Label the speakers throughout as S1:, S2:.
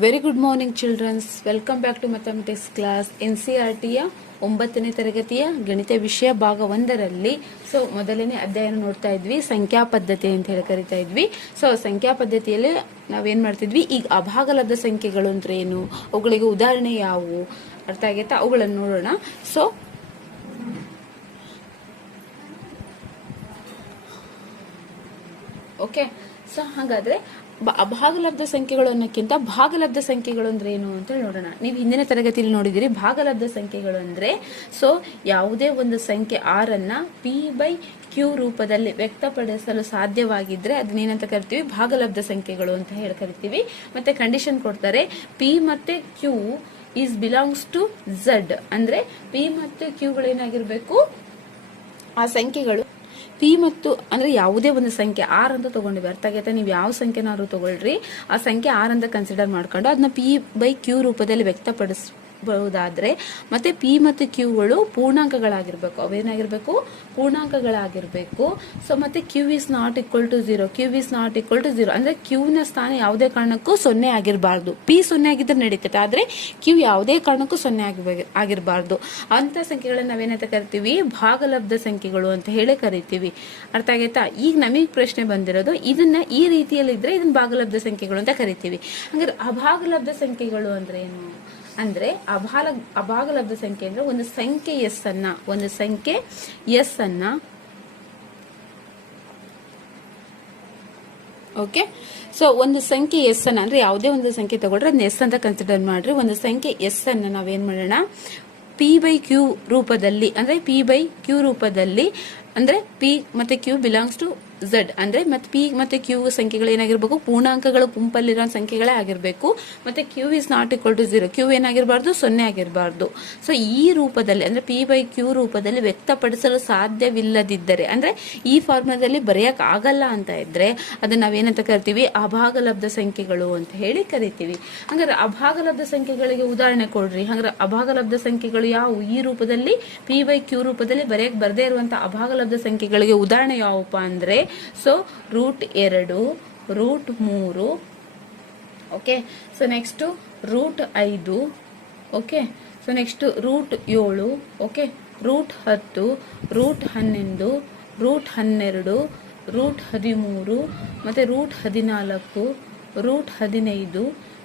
S1: Very good morning childrens welcome back to mathematics class N C R ಟಿಯ ಒಂಬತ್ತನೇ ತರಗತಿಯ ಗಣಿತ ವಿಷಯ ಭಾಗ ಒಂದರಲ್ಲಿ. ಸೊ ಮೊದಲನೇ ಅಧ್ಯಾಯನ ನೋಡ್ತಾ ಇದ್ವಿ. ಸಂಖ್ಯಾ ಪದ್ಧತಿ ಅಂತ ಹೇಳಿ ಕರಿತಾ ಇದ್ವಿ. ಸೊ ಸಂಖ್ಯಾ ಪದ್ಧತಿಯಲ್ಲಿ ನಾವೇನ್ ಮಾಡ್ತಿದ್ವಿ? ಈಗ ಅಭಾಗಲಬ್ಧ ಸಂಖ್ಯೆಗಳು ಅಂದ್ರೆ ಏನು? ಅವುಗಳಿಗೆ ಉದಾಹರಣೆ ಯಾವುವು ಅರ್ಥ ಆಗೈತಾ? ಅವುಗಳನ್ನು ನೋಡೋಣ. ಸೊ ಓಕೆ ಸೊ ಹಾಗಾದ್ರೆ ಅಭಾಗಲಬ್ಧ ಸಂಖ್ಯೆಗಳು ಅನ್ನೋಕ್ಕಿಂತ ಭಾಗಲಬ್ಧ ಸಂಖ್ಯೆಗಳು ಅಂದ್ರೆ ಏನು ಅಂತ ನೋಡೋಣ. ನೀವು ಹಿಂದಿನ ತರಗತಿಯಲ್ಲಿ ನೋಡಿದಿರಿ, ಭಾಗಲಬ್ಧ ಸಂಖ್ಯೆಗಳು ಅಂದ್ರೆ ಸೊ ಯಾವುದೇ ಒಂದು ಸಂಖ್ಯೆ ಆರನ್ನ ಪಿ ಬೈ ಕ್ಯೂ ರೂಪದಲ್ಲಿ ವ್ಯಕ್ತಪಡಿಸಲು ಸಾಧ್ಯವಾಗಿದ್ರೆ ಅದನ್ನೇನಂತ ಕರಿತೀವಿ? ಭಾಗಲಬ್ಧ ಸಂಖ್ಯೆಗಳು ಅಂತ ಹೇಳಿ ಕರಿತೀವಿ. ಮತ್ತೆ ಕಂಡೀಷನ್ ಕೊಡ್ತಾರೆ ಪಿ ಮತ್ತೆ Q is belongs to Z ಅಂದ್ರೆ ಪಿ ಮತ್ತು ಕ್ಯೂಗಳು ಏನಾಗಿರ್ಬೇಕು ಆ ಸಂಖ್ಯೆಗಳು ಪಿ ಮತ್ತು ಅಂದ್ರೆ ಯಾವುದೇ ಒಂದು ಸಂಖ್ಯೆ ಆರ್ ಅಂತ ತಗೊಂಡಿವಿ. ಅರ್ಥ ಆಗೈತೆ? ನೀವು ಯಾವ ಸಂಖ್ಯೆನಾದ್ರು ತಗೊಳ್ರಿ. ಆ ಸಂಖ್ಯೆ ಆರ್ ಅಂತ ಕನ್ಸಿಡರ್ ಮಾಡ್ಕೊಂಡು ಅದನ್ನ ಪಿ ಬೈ ಕ್ಯೂ ರೂಪದಲ್ಲಿ ವ್ಯಕ್ತಪಡಿಸಬಹುದಾದ್ರೆ ಮತ್ತೆ ಪಿ ಮತ್ತು ಕ್ಯೂಗಳು ಪೂರ್ಣಾಂಕಗಳಾಗಿರ್ಬೇಕು. ಅವೇನಾಗಿರಬೇಕು? ಪೂರ್ಣಾಂಕಗಳಾಗಿರಬೇಕು. ಸೊ ಮತ್ತೆ Q is not equal to zero Q is not equal to zero ಅಂದ್ರೆ ಕ್ಯೂನ ಸ್ಥಾನ ಯಾವುದೇ ಕಾರಣಕ್ಕೂ ಸೊನ್ನೆ ಆಗಿರಬಾರ್ದು. ಪಿ ಸೊನ್ನೆ ಆಗಿದ್ರೆ ನಡೀತೈತೆ. ಆದರೆ ಕ್ಯೂ ಯಾವುದೇ ಕಾರಣಕ್ಕೂ ಸೊನ್ನೆ ಆಗಿ ಆಗಿರಬಾರ್ದು. ಅಂಥ ಸಂಖ್ಯೆಗಳನ್ನ ನಾವೇನಂತ ಕರಿತೀವಿ? ಭಾಗಲಬ್ಧ ಸಂಖ್ಯೆಗಳು ಅಂತ ಹೇಳಿ ಕರಿತೀವಿ. ಅರ್ಥ ಆಗೈತಾ? ಈಗ ನಮಗೆ ಪ್ರಶ್ನೆ ಬಂದಿರೋದು, ಇದನ್ನ ಈ ರೀತಿಯಲ್ಲಿ ಇದ್ರೆ ಇದನ್ನ ಭಾಗಲಬ್ಧ ಸಂಖ್ಯೆಗಳು ಅಂತ ಕರಿತೀವಿ. ಹಂಗಾದ್ರೆ ಅಭಾಗಲಬ್ಧ ಸಂಖ್ಯೆಗಳು ಅಂದ್ರೆ ಏನು? ಅಂದ್ರೆ ಅಭಾಲ ಅಭಾಗಲಬ್ಧ ಸಂಖ್ಯೆ ಅಂದ್ರೆ ಒಂದು ಸಂಖ್ಯೆ ಎಸ್ ಅನ್ನ, ಒಂದು ಸಂಖ್ಯೆ ಎಸ್ ಅನ್ನ. ಓಕೆ ಸೊ ಒಂದು ಸಂಖ್ಯೆ ಎಸ್ ಅನ್ನ ಅಂದ್ರೆ ಯಾವುದೇ ಒಂದು ಸಂಖ್ಯೆ ತಗೊಂಡ್ರೆ ಅದನ್ನ ಎಸ್ ಅಂತ ಕನ್ಸಿಡರ್ ಮಾಡ್ರಿ. ಒಂದು ಸಂಖ್ಯೆ ಎಸ್ ಅನ್ನ ನಾವೇನ್ ಮಾಡೋಣ? ಪಿ ಬೈ ಕ್ಯೂ ರೂಪದಲ್ಲಿ, ಅಂದ್ರೆ ಪಿ ಬೈ ಕ್ಯೂ ರೂಪದಲ್ಲಿ, ಅಂದ್ರೆ ಪಿ ಮತ್ತೆ ಕ್ಯೂ ಬಿಲಾಂಗ್ಸ್ ಟು ಝಡ್ ಅಂದ್ರೆ ಮತ್ತೆ ಪಿ ಮತ್ತೆ ಕ್ಯೂ ಸಂಖ್ಯೆಗಳು ಏನಾಗಿರ್ಬೇಕು? ಪೂರ್ಣಾಂಕಗಳು ಗುಂಪಲ್ಲಿರೋ ಸಂಖ್ಯೆಗಳೇ ಆಗಿರ್ಬೇಕು. ಮತ್ತೆ Q is not equal to zero Q ಏನಾಗಿರಬಾರ್ದು? ಸೊನ್ನೆ ಆಗಿರಬಾರ್ದು. ಸೊ ಈ ರೂಪದಲ್ಲಿ ಅಂದ್ರೆ ಪಿ ಬೈ ಕ್ಯೂ ರೂಪದಲ್ಲಿ ವ್ಯಕ್ತಪಡಿಸಲು ಸಾಧ್ಯವಿಲ್ಲದಿದ್ದರೆ, ಅಂದ್ರೆ ಈ ಫಾರ್ಮುಲಾದಲ್ಲಿ ಬರೆಯಕ್ ಆಗಲ್ಲ ಅಂತ ಇದ್ರೆ ಅದನ್ನ ನಾವೇನಂತ ಕರಿತೀವಿ? ಅಭಾಗಲಬ್ಧ ಸಂಖ್ಯೆಗಳು ಅಂತ ಹೇಳಿ ಕರಿತೀವಿ. ಹಂಗಾರೆ ಅಭಾಗಲಬ್ಧ ಸಂಖ್ಯೆಗಳಿಗೆ ಉದಾಹರಣೆ ಕೊಡ್ರಿ. ಹಂಗಾರೆ ಅಭಾಗಲಬ್ಧ ಸಂಖ್ಯೆಗಳು ಯಾವುವು ಈ ರೂಪದಲ್ಲಿ ಪಿ ಬೈ ಕ್ಯೂ ರೂಪದಲ್ಲಿ ಬರೆಯಕ್ ಬರದೇ ಇರುವಂತಹ ಅಭಾಗಲಬ್ಧ ಸಂಖ್ಯೆಗಳಿಗೆ ಉದಾಹರಣೆ ಯಾವಪ್ಪ ಅಂದ್ರೆ ಸೊ ರೂಟ್ ಎರಡು ರೂಟ್ ಮೂರು ಓಕೆ ಸೊ ನೆಕ್ಸ್ಟು ರೂಟ್ ಐದು ಓಕೆ ಸೊ ನೆಕ್ಸ್ಟು ರೂಟ್ ಏಳು ಓಕೆ ರೂಟ್ ಹತ್ತು ರೂಟ್ ಹನ್ನೊಂದು ರೂಟ್ ಹನ್ನೆರಡು ರೂಟ್ ಹದಿಮೂರು, ಮತ್ತು ರೂಟ್ ಹದಿನಾಲ್ಕು ರೂಟ್ ಹದಿನೈದು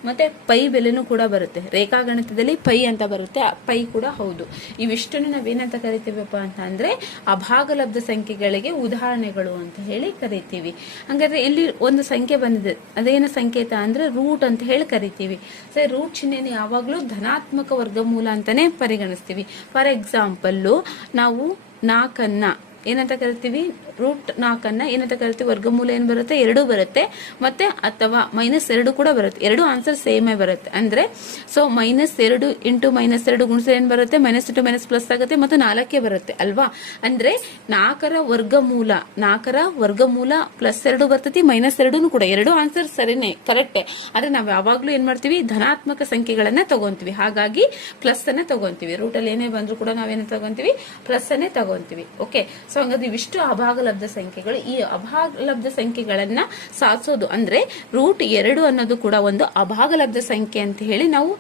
S1: ಮತ್ತೆ ಪೈ ಬೆಲೆನೂ ಕೂಡ ಬರುತ್ತೆ. ರೇಖಾಗಣಿತದಲ್ಲಿ ಪೈ ಅಂತ ಬರುತ್ತೆ. ಪೈ ಕೂಡ ಹೌದು. ಇವಿಷ್ಟನ್ನು ನಾವೇನಂತ ಕರಿತೀವಪ್ಪ ಅಂತ ಅಂದ್ರೆ ಅಭಾಗಲಬ್ಧ ಸಂಖ್ಯೆಗಳಿಗೆ ಉದಾಹರಣೆಗಳು ಅಂತ ಹೇಳಿ ಕರಿತೀವಿ. ಹಂಗಾದ್ರೆ ಇಲ್ಲಿ ಒಂದು ಸಂಖ್ಯೆ ಬಂದಿದೆ. ಅದೇನು ಸಂಕೇತ ಅಂದ್ರೆ ರೂಟ್ ಅಂತ ಹೇಳಿ ಕರಿತೀವಿ. ಸೊ ರೂಟ್ ಚಿಹ್ನೆಯನ್ನು ಯಾವಾಗಲೂ ಧನಾತ್ಮಕ ವರ್ಗಮೂಲ ಅಂತಾನೆ ಪರಿಗಣಿಸ್ತೀವಿ. ಫಾರ್ ಎಕ್ಸಾಂಪಲ್ಲು ನಾವು ನಾಲ್ಕನ್ನ ಏನಂತ ಕರಿತೀವಿ? ರೂಟ್ ನಾಲ್ಕನ್ನ ಏನಂತ ಕರಿತೀವಿ? ವರ್ಗಮೂಲ ಏನ್ ಬರುತ್ತೆ? ಎರಡು ಬರುತ್ತೆ. ಮತ್ತೆ ಅಥವಾ ಮೈನಸ್ ಎರಡು ಕೂಡ ಬರುತ್ತೆ. ಎರಡು ಆನ್ಸರ್ ಸೇಮೇ ಬರುತ್ತೆ. ಅಂದ್ರೆ ಸೊ ಮೈನಸ್ ಎರಡು ಇಂಟು ಮೈನಸ್ ಎರಡು ಗುಣಿಸಿದ್ರೆ ಏನ್ ಬರುತ್ತೆ? ಮೈನಸ್ ಇಂಟು ಮೈನಸ್ ಪ್ಲಸ್ ಆಗುತ್ತೆ ಮತ್ತು ನಾಲ್ಕೇ ಬರುತ್ತೆ ಅಲ್ವಾ? ಅಂದ್ರೆ, ನಾಲ್ಕರ ವರ್ಗಮೂಲ ನಾಲ್ಕರ ವರ್ಗಮೂಲ ಪ್ಲಸ್ ಎರಡು ಬರ್ತೈತಿ ಮೈನಸ್ ಎರಡೂ ಕೂಡ. ಎರಡು ಆನ್ಸರ್ ಸರಿನೇ ಕರೆಕ್ಟೇ ಆದ್ರೆ ನಾವು ಯಾವಾಗ್ಲೂ ಏನ್ ಮಾಡ್ತೀವಿ? ಧನಾತ್ಮಕ ಸಂಖ್ಯೆಗಳನ್ನ ತಗೊಂತೀವಿ. ಹಾಗಾಗಿ ಪ್ಲಸ್ ಅನ್ನ ತಗೊಂತೀವಿ. ರೂಟ್ ಅಲ್ಲಿ ಏನೇ ಬಂದ್ರು ಕೂಡ ನಾವೇನ ತಗೊಂತೀವಿ? ಪ್ಲಸ್ ಅನ್ನೇ ತಗೊಂತೀವಿ. ಓಕೆ ಸೊ ಹಂಗಾದ್ರೆ ಇವಿಷ್ಟು ಅಭಾಗಲಬ್ಧ ಸಂಖ್ಯೆಗಳು, ಈ ಅಭಾಗಲಬ್ಧ ಸಂಖ್ಯೆಗಳನ್ನ ಸಾಧಿಸೋದು ಅಂದ್ರೆ ರೂಟ್ ಎರಡು ಅನ್ನೋದು ಕೂಡ ಒಂದು ಅಭಾಗಲಬ್ಧ ಸಂಖ್ಯೆ ಅಂತ ಹೇಳಿ ನಾವು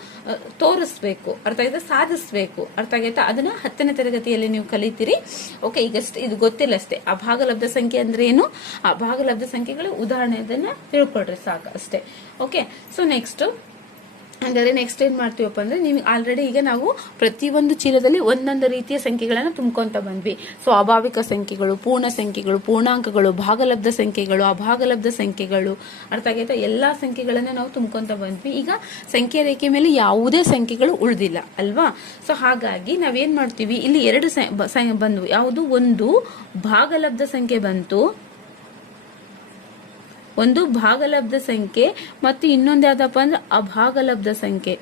S1: ತೋರಿಸ್ಬೇಕು. ಅರ್ಥ ಆಯ್ತಾ? ಸಾಧಿಸ್ಬೇಕು. ಅರ್ಥ ಆಗೈತಾ? ಅದನ್ನ ಹತ್ತನೇ ತರಗತಿಯಲ್ಲಿ ನೀವು ಕಲಿತೀರಿ. ಓಕೆ ಈಗಷ್ಟೇ ಇದು ಗೊತ್ತಿಲ್ಲ ಅಷ್ಟೇ. ಅಭಾಗಲಬ್ಧ ಸಂಖ್ಯೆ ಅಂದ್ರೆ ಏನು? ಅಭಾಗಲಬ್ಧ ಸಂಖ್ಯೆಗಳು ಉದಾಹರಣೆ ತಿಳ್ಕೊಳ್ರಿ ಸಾಕು ಅಷ್ಟೇ. ಓಕೆ ಸೊ ನೆಕ್ಸ್ಟ್ ಹಾಗಾದ್ರೆ ನೆಕ್ಸ್ಟ್ ಏನ್ ಮಾಡ್ತೀವಪ್ಪ ಅಂದ್ರೆ ನಿಮ್ಗೆ ಆಲ್ರೆಡಿ ಈಗ ನಾವು ಪ್ರತಿಯೊಂದು ಚೀಲದಲ್ಲಿ ಒಂದೊಂದು ರೀತಿಯ ಸಂಖ್ಯೆಗಳನ್ನ ತುಂಬ್ಕೊಂತ ಬಂದ್ವಿ. ಸ್ವಾಭಾವಿಕ ಸಂಖ್ಯೆಗಳು, ಪೂರ್ಣ ಸಂಖ್ಯೆಗಳು, ಪೂರ್ಣಾಂಕಗಳು, ಭಾಗಲಬ್ಧ ಸಂಖ್ಯೆಗಳು, ಅಭಾಗಲಬ್ಧ ಸಂಖ್ಯೆಗಳು, ಅರ್ಥ ಆಗೈತಾ? ಎಲ್ಲಾ ಸಂಖ್ಯೆಗಳನ್ನ ನಾವು ತುಂಬ್ಕೊಂತ ಬಂದ್ವಿ. ಈಗ ಸಂಖ್ಯೆ ರೇಖೆ ಮೇಲೆ ಯಾವುದೇ ಸಂಖ್ಯೆಗಳು ಉಳಿದಿಲ್ಲ, ಅಲ್ವಾ? ಸೊ ಹಾಗಾಗಿ ನಾವೇನ್ ಮಾಡ್ತೀವಿ? ಇಲ್ಲಿ ಎರಡು ಬಂದ್ವು. ಯಾವುದು? ಒಂದು ಭಾಗಲಬ್ಧ ಸಂಖ್ಯೆ ಬಂತು. ಒಂದು ಭಾಗಲಬ್ಧ ಸಂಖ್ಯೆ ಮತ್ತು ಇನ್ನೊಂದು ಯಾವ್ದಪ್ಪ ಅಂದ್ರೆ ಅಭಾಗಲಬ್ಧ ಸಂಖ್ಯೆ.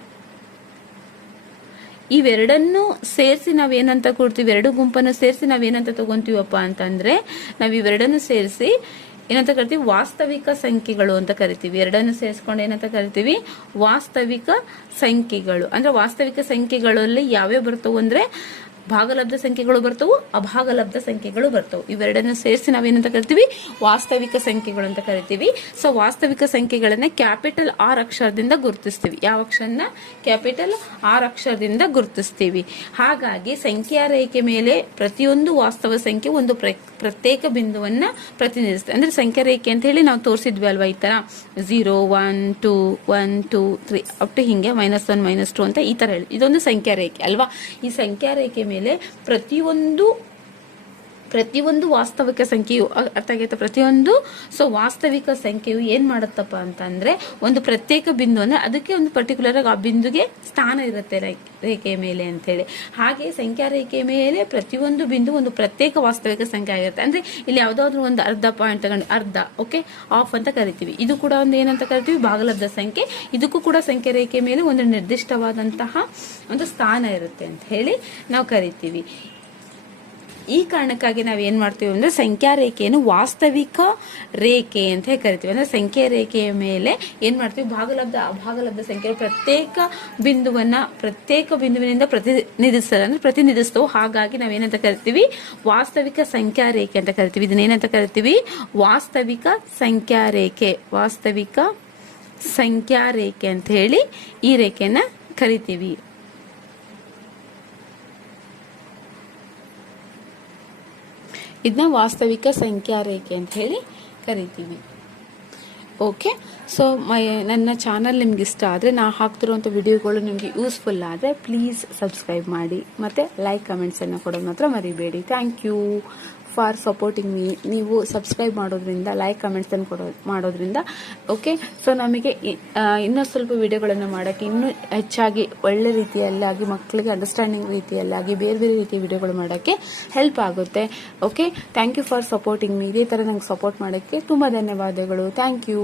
S1: ಇವೆರಡನ್ನು ಸೇರಿಸಿ ನಾವೇನಂತ ಕೊಡ್ತೀವಿ? ಎರಡು ಗುಂಪನ್ನು ಸೇರಿಸಿ ನಾವೇನಂತ ತಗೊಂತೀವಪ್ಪ ಅಂತಂದ್ರೆ ನಾವ್ ಇವೆರಡನ್ನು ಸೇರಿಸಿ ಏನಂತ ಕರಿತೀವಿ? ವಾಸ್ತವಿಕ ಸಂಖ್ಯೆಗಳು ಅಂತ ಕರಿತೀವಿ. ಎರಡನ್ನು ಸೇರಿಸ್ಕೊಂಡು ಏನಂತ ಕರಿತೀವಿ? ವಾಸ್ತವಿಕ ಸಂಖ್ಯೆಗಳು. ಅಂದ್ರೆ ವಾಸ್ತವಿಕ ಸಂಖ್ಯೆಗಳಲ್ಲಿ ಯಾವ್ಯಾವ ಬರ್ತವೆ ಅಂದ್ರೆ ಭಾಗಲಬ್ಧ ಸಂಖ್ಯೆಗಳು ಬರ್ತವು, ಅಭಾಗಲಬ್ಧ ಸಂಖ್ಯೆಗಳು ಬರ್ತವು. ಇವೆರಡನ್ನ ಸೇರಿಸಿ ನಾವೇನಂತ ಕರಿತೀವಿ? ವಾಸ್ತವಿಕ ಸಂಖ್ಯೆಗಳು ಅಂತ ಕರಿತೀವಿ. ಸೊ ವಾಸ್ತವಿಕ ಸಂಖ್ಯೆಗಳನ್ನ ಕ್ಯಾಪಿಟಲ್ ಆರ್ ಅಕ್ಷರದಿಂದ ಗುರುತಿಸ್ತೀವಿ. ಯಾವ ಅಕ್ಷರನ್ನ? ಕ್ಯಾಪಿಟಲ್ ಆರ್ ಅಕ್ಷರದಿಂದ ಗುರುತಿಸ್ತೀವಿ. ಹಾಗಾಗಿ, ಸಂಖ್ಯಾ ರೇಖೆ ಮೇಲೆ ಪ್ರತಿಯೊಂದು ವಾಸ್ತವ ಸಂಖ್ಯೆ ಒಂದು ಪ್ರ- ಪ್ರತ್ಯೇಕ ಬಿಂದುವನ್ನ ಪ್ರತಿನಿಧಿಸುತ್ತೆ. ಅಂದ್ರೆ ಸಂಖ್ಯಾ ರೇಖೆ ಅಂತ ಹೇಳಿ ನಾವು ತೋರಿಸಿದ್ವಿ ಅಲ್ವಾ ಈ ತರ? Zero one two one two three up to ಹಿಂಗೆ ಮೈನಸ್ ಒನ್ ಮೈನಸ್ ಟು ಅಂತ ಈ ತರ ಹೇಳಿ. ಇದೊಂದು ಸಂಖ್ಯಾ ರೇಖೆ ಅಲ್ವಾ? ಈ ಸಂಖ್ಯಾ ರೇಖೆ ಮೇಲೆ ಪ್ರತಿಯೊಂದು ಪ್ರತಿಯೊಂದು ವಾಸ್ತವಿಕ ಸಂಖ್ಯೆಯು ಅರ್ಥ ಆಗೈತೆ? ಪ್ರತಿಯೊಂದು ಸೊ ವಾಸ್ತವಿಕ ಸಂಖ್ಯೆಯು ಏನ್ ಮಾಡುತ್ತಪ್ಪ ಅಂತಂದ್ರೆ, ಒಂದು ಪ್ರತ್ಯೇಕ ಬಿಂದು ಅಂದ್ರೆ ಅದಕ್ಕೆ ಒಂದು ಪರ್ಟಿಕ್ಯುಲರ್ ಆಗಿ ಆ ಬಿಂದುಗೆ ಸ್ಥಾನ ಇರುತ್ತೆ ರೇಖೆಯ ಮೇಲೆ ಅಂತೇಳಿ ಹಾಗೆ ಸಂಖ್ಯಾ ರೇಖೆಯ ಮೇಲೆ ಪ್ರತಿಯೊಂದು ಬಿಂದು ಒಂದು ಪ್ರತ್ಯೇಕ ವಾಸ್ತವಿಕ ಸಂಖ್ಯೆ ಆಗಿರುತ್ತೆ. ಅಂದ್ರೆ ಇಲ್ಲಿ ಯಾವ್ದಾದ್ರು ಒಂದು ಅರ್ಧ ಪಾಯಿಂಟ್ ತಗೊಂಡು, ಅರ್ಧ ಓಕೆ ಆಫ್ ಅಂತ ಕರಿತೀವಿ. ಇದು ಕೂಡ ಒಂದು ಏನಂತ ಕರಿತೀವಿ? ಭಾಗಲಬ್ಧ ಸಂಖ್ಯೆ. ಇದಕ್ಕೂ ಕೂಡ ಸಂಖ್ಯಾ ರೇಖೆ ಮೇಲೆ ಒಂದು ನಿರ್ದಿಷ್ಟವಾದಂತಹ ಒಂದು ಸ್ಥಾನ ಇರುತ್ತೆ ಅಂತ ಹೇಳಿ ನಾವು ಕರಿತೀವಿ. ಈ ಕಾರಣಕ್ಕಾಗಿ ನಾವು ಏನು ಮಾಡ್ತೀವಿ ಅಂದ್ರೆ ಸಂಖ್ಯಾ ರೇಖೆಯನ್ನು ವಾಸ್ತವಿಕ ರೇಖೆ ಅಂತ ಹೇಳಿ ಕರಿತೀವಿ? ಅಂದ್ರೆ ಸಂಖ್ಯಾ ರೇಖೆಯ ಮೇಲೆ ಏನು ಮಾಡ್ತೀವಿ? ಭಾಗಲಬ್ಧ, ಅಭಾಗಲಬ್ಧ ಸಂಖ್ಯೆ ಪ್ರತ್ಯೇಕ ಬಿಂದುವನ್ನ, ಪ್ರತ್ಯೇಕ ಬಿಂದುವಿನಿಂದ ಪ್ರತಿನಿಧಿಸ್ತಾರೆ ಅಂದ್ರೆ ಪ್ರತಿನಿಧಿಸ್ತವು. ಹಾಗಾಗಿ ನಾವೇನಂತ ಕರಿತೀವಿ? ವಾಸ್ತವಿಕ ಸಂಖ್ಯಾ ರೇಖೆ ಅಂತ ಕರಿತೀವಿ. ಇದನ್ನೇನಂತ ಕರಿತೀವಿ? ವಾಸ್ತವಿಕ ಸಂಖ್ಯಾ ರೇಖೆ, ವಾಸ್ತವಿಕ ಸಂಖ್ಯಾ ರೇಖೆ ಅಂತ ಹೇಳಿ ಈ ರೇಖೆಯನ್ನು ಕರಿತೀವಿ. ಇದನ್ನ ವಾಸ್ತವಿಕ ಸಂಖ್ಯಾ ರೇಖೆ ಅಂತ ಹೇಳಿ ಕರಿತೀವಿ. ಓಕೆ ಸೊ ಮೈ ನನ್ನ ಚಾನಲ್ ನಿಮ್ಗೆ ಇಷ್ಟ ಆದರೆ ನಾ ಹಾಕ್ತಿರುವಂಥ ವಿಡಿಯೋಗಳು ನಿಮಗೆ ಯೂಸ್ಫುಲ್ ಆದರೆ ಪ್ಲೀಸ್ ಸಬ್ಸ್ಕ್ರೈಬ್ ಮಾಡಿ. ಮತ್ತು ಲೈಕ್ ಕಮೆಂಟ್ಸನ್ನು ಕೊಡೋದು ಮಾತ್ರ ಮರಿಬೇಡಿ. Thank you for supporting me, ನೀವು ಸಬ್ಸ್ಕ್ರೈಬ್ ಮಾಡೋದ್ರಿಂದ, ಲೈಕ್ ಕಮೆಂಟ್ಸನ್ನು ಕೊಡೋ, ಮಾಡೋದ್ರಿಂದ, ಓಕೆ? ಸೊ ನಮಗೆ ಇನ್ನೂ ಸ್ವಲ್ಪ ವಿಡಿಯೋಗಳನ್ನು ಮಾಡೋಕ್ಕೆ ಇನ್ನೂ ಹೆಚ್ಚಾಗಿ ಒಳ್ಳೆ ರೀತಿಯಲ್ಲಾಗಿ, ಮಕ್ಕಳಿಗೆ ಅಂಡರ್ಸ್ಟ್ಯಾಂಡಿಂಗ್ ರೀತಿಯಲ್ಲಾಗಿ, ಬೇರೆ ಬೇರೆ ರೀತಿಯ ವಿಡಿಯೋಗಳು ಮಾಡೋಕ್ಕೆ ಹೆಲ್ಪ್ ಆಗುತ್ತೆ, okay? Thank you for supporting me ಇದೇ ಥರ ನಂಗೆ ಸಪೋರ್ಟ್ ಮಾಡೋಕ್ಕೆ ತುಂಬ ಧನ್ಯವಾದಗಳು. Thank you